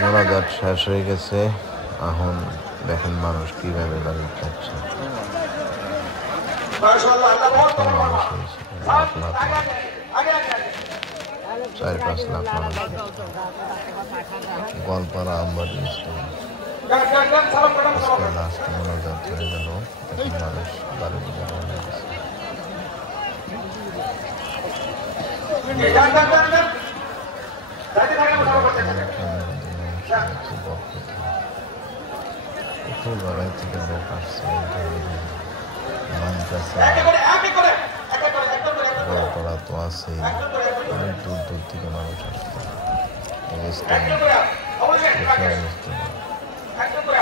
মোনাজাত শেষ হয়ে গেছে। এখন দেখেন মানুষ কিভাবে বাড়ি যাচ্ছে। মানুষ হয়েছে 4-5 লাখ মানুষ। গোয়ালপাড়া আমবাড়ি লাস্ট মোনাজাত হয়ে গেল। এখন মানুষ বাড়ি দিকে রওনা দিচ্ছে। বাড়াই থেকে লোক আসছে, গোয়ালপাড়া তো আছে, অনেক দূর দূর থেকে মানুষ আসছে।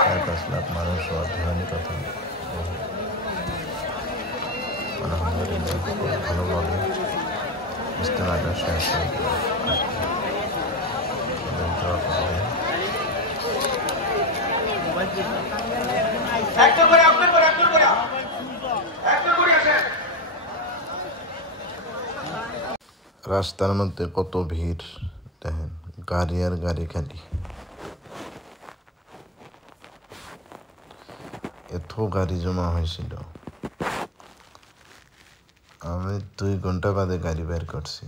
4-5 লাখ মানুষ অধ্যয়ন কথা আলহামদুলিল্লাহ ভালোভাবে ইস্তেমাটা শেষ হয়ে গেল। রাস্তার মধ্যে কত ভিড় দেখেন, গাড়ি আর গাড়ি খালি। এত গাড়ি জমা হয়েছিল, আমি 2 ঘন্টা বাদে গাড়ি বের করছি।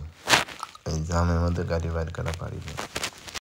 এই জামের মধ্যে গাড়ি বের করা পারি না।